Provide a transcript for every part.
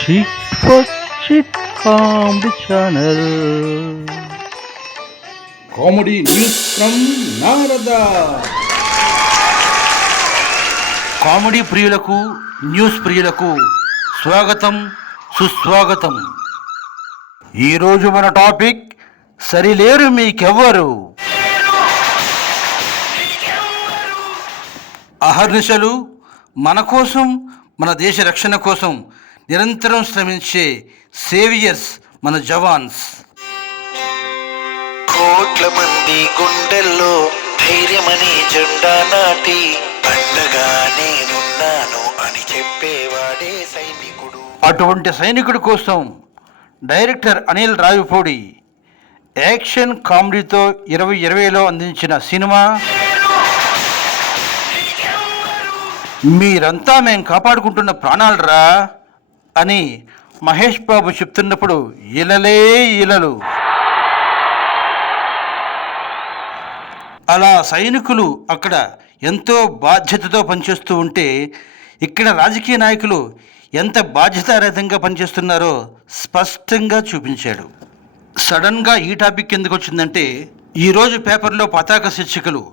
Chit for chit comedy channel. Comedy news from Narada. Comedy ప్రియులకు, news ప్రియులకు స్వాగతం, సుస్వాగతం. ఈరోజు మన టాపిక్ సరిలేరు మీకెవ్వరు. అహర్నిశలు మన కోసం, మన దేశ రక్షణ కోసం నిరంతరం శ్రమించే సేవియర్స్ మన జవాన్స్. కోట్ల మంది గుండెల్లో ధైర్యమని జెండా నాటి అండగా నేనున్నాను అని చెప్పేవాడే సైనికుడు. అటువంటి సైనికుడి కోసం డైరెక్టర్ అనిల్ రావిపూడి యాక్షన్ కామెడీతో 2020లో అందించిన సినిమా మీరంతా మేం కాపాడుకుంటున్న ప్రాణాలరా అని మహేష్ బాబు చెప్తున్నప్పుడు ఇలలే ఇలలు. అలా సైనికులు అక్కడ ఎంతో బాధ్యతతో పనిచేస్తూ ఉంటే ఇక్కడ రాజకీయ నాయకులు ఎంత బాధ్యతారహితంగా పనిచేస్తున్నారో స్పష్టంగా చూపించాడు. సడన్గా ఈ టాపిక్ ఎందుకు వచ్చిందంటే, ఈరోజు పేపర్లో పతాక శీర్షికలు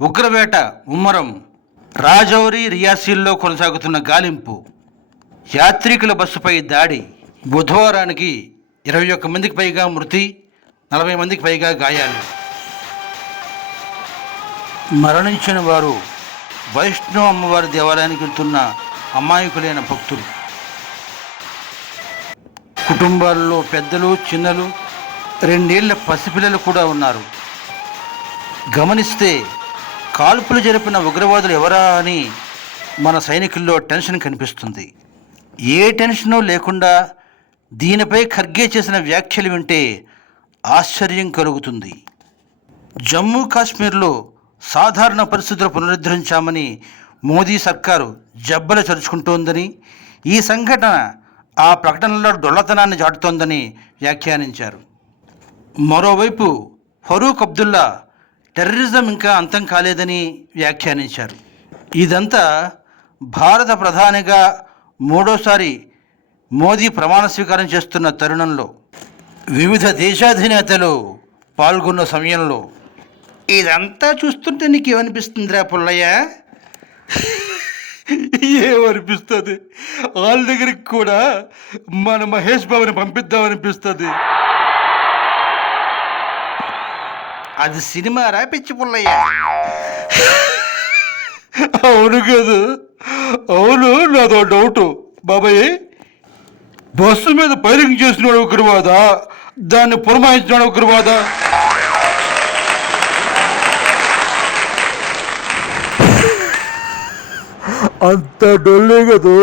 ఉగ్రవేట ముమ్మరం, రాజౌరి రియాసీల్లో కొనసాగుతున్న గాలింపు, యాత్రికుల బస్సుపై దాడి, బుధవారానికి 21 మందికి పైగా మృతి, 40 మందికి పైగా గాయాలు. మరణించిన వారు వైష్ణవ అమ్మవారి దేవాలయానికి వెళ్తున్న అమాయకులైన భక్తులు. కుటుంబాల్లో పెద్దలు, చిన్నలు, 2 ఏళ్ల పసిపిల్లలు కూడా ఉన్నారు. గమనిస్తే కాల్పులు జరిపిన ఉగ్రవాదులు ఎవరా అని మన సైనికుల్లో టెన్షన్ కనిపిస్తుంది. ఏ టెన్షను లేకుండా దీనిపై ఖర్గే చేసిన వ్యాఖ్యలు వింటే ఆశ్చర్యం కలుగుతుంది. జమ్మూ కాశ్మీర్లో సాధారణ పరిస్థితులు పునరుద్ధరించామని మోదీ సర్కారు జబ్బలు చరుచుకుంటోందని, ఈ సంఘటన ఆ ప్రకటనలో డొల్లతనాన్ని చాటుతోందని వ్యాఖ్యానించారు. మరోవైపు ఫరూక్ అబ్దుల్లా టెర్రరిజం ఇంకా అంతం కాలేదని వ్యాఖ్యానించారు. ఇదంతా భారత ప్రధానిగా 3వసారి మోదీ ప్రమాణ స్వీకారం చేస్తున్న తరుణంలో, వివిధ దేశాధినేతలు పాల్గొన్న సమయంలో. ఇదంతా చూస్తుంటే నీకేమనిపిస్తుందిరా పుల్లయ్య? ఏమనిపిస్తుంది? వాళ్ళ దగ్గరికి కూడా మన మహేష్ బాబుని పంపిద్దామనిపిస్తుంది. అది సినిమా రా పిచ్చి పుల్లయ్య? అవును కదా, అవును. నాదో డౌటు బాబాయ్, బస్సు మీద ఫైరింగ్ చేసినాడు ఉగ్రవాదా, దాన్ని పురమాయించినాడు ఉగ్రవాదా? అంత డొల్లే కదా.